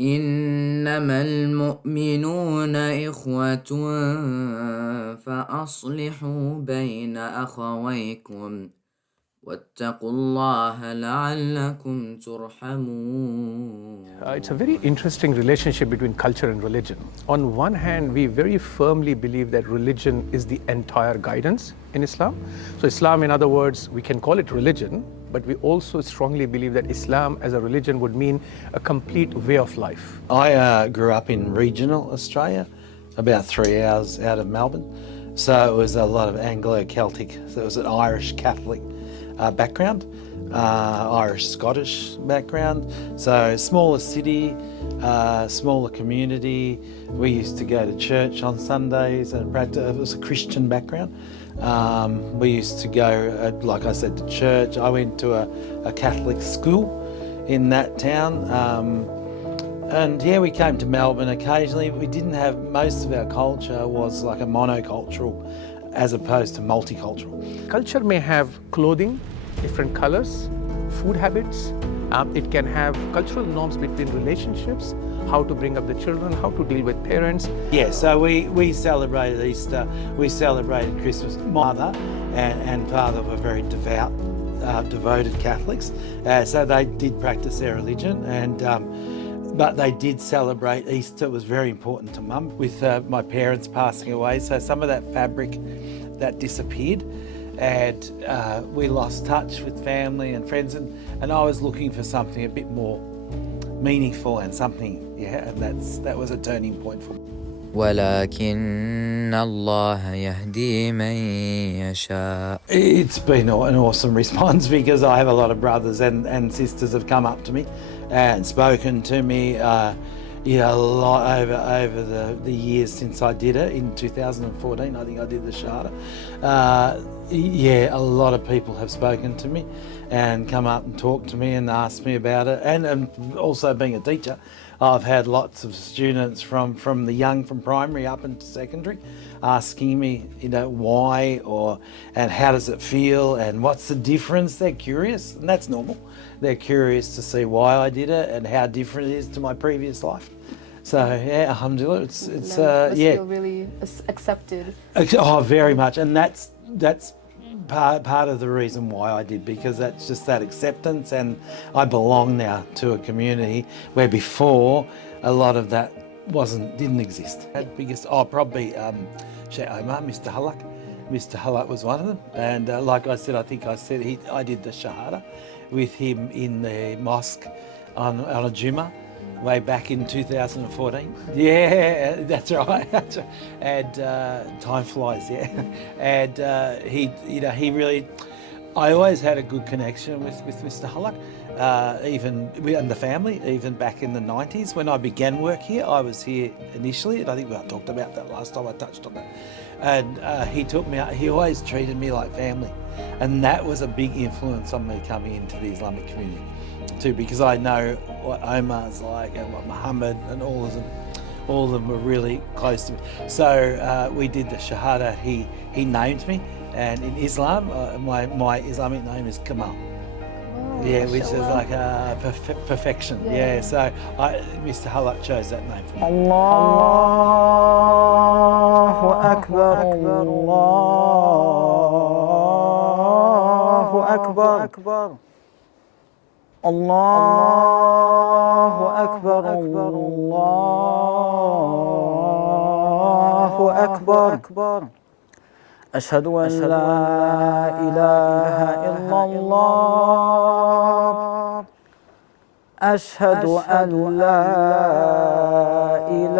إنما المؤمنون إخوة فأصلحوا بين أخويكم واتقوا الله لعلكم ترحمون. It's a very interesting relationship between culture and religion. On one hand, we very firmly believe that religion is the entire guidance in Islam. So Islam, in other words, we can call it religion, but we also strongly believe that Islam as a religion would mean a complete way of life. I grew up in regional Australia, about 3 hours out of Melbourne. So it was a lot of Anglo-Celtic, so it was an Irish Catholic background, Irish-Scottish background. So smaller city, smaller community. We used to go to church on Sundays and practice. It was a Christian background. We used to go, like I said, to church. I went to a Catholic school in that town. And yeah, we came to Melbourne occasionally. We didn't have, most of our culture was like a monocultural as opposed to multicultural. Culture may have clothing, different colors, food habits. It can have cultural norms between relationships, how to bring up the children, how to deal with parents. Yeah, so we celebrated Easter, we celebrated Christmas. My mother and father were very devout, devoted Catholics, so they did practice their religion, and but they did celebrate Easter. It was very important to Mum with my parents passing away, so some of that fabric that disappeared, and we lost touch with family and friends, and I was looking for something a bit more meaningful and something, yeah, and that was a turning point for me. ولكن الله يهدي من يشاء. It's been an awesome response because I have a lot of brothers and sisters have come up to me and spoken to me, a lot over the years since I did it in 2014. I think I did the Shahada. Yeah, a lot of people have spoken to me and come up and talked to me and asked me about it. And also being a teacher, I've had lots of students from primary up into secondary asking me, why and how does it feel and what's the difference. They're curious, and that's normal. They're curious to see why I did it and how different it is to my previous life. So yeah, alhamdulillah, it's yeah. Feel really accepted. Oh, very much, and that's part of the reason why I did, because that's just that acceptance, and I belong now to a community where before a lot of that didn't exist. Biggest, probably Sheikh Omar, Mr Halak. Mr Halak was one of them, and like I said, I did the Shahada with him in the mosque on a Jummah way back in 2014. Yeah, that's right. And time flies, yeah. And he really, I always had a good connection with Mr Halak, even and the family, even back in the 90s when I began work here. I was here initially, and I think I talked about that last time I touched on that. And he took me out, he always treated me like family. And that was a big influence on me coming into the Islamic community too, because I know what Omar's like and what Muhammad and all of them were really close to me. So we did the Shahada, he named me, and in Islam, my Islamic name is Kamal. Oh, yeah, which is like perfection. Yeah, so Mr Halak chose that name for me. Allahu Akbar, Allahu Akbar. Allahu Akbar, Allahu Akbar. Ashhadu an la ilaha illallah. Ashhadu an la ilaha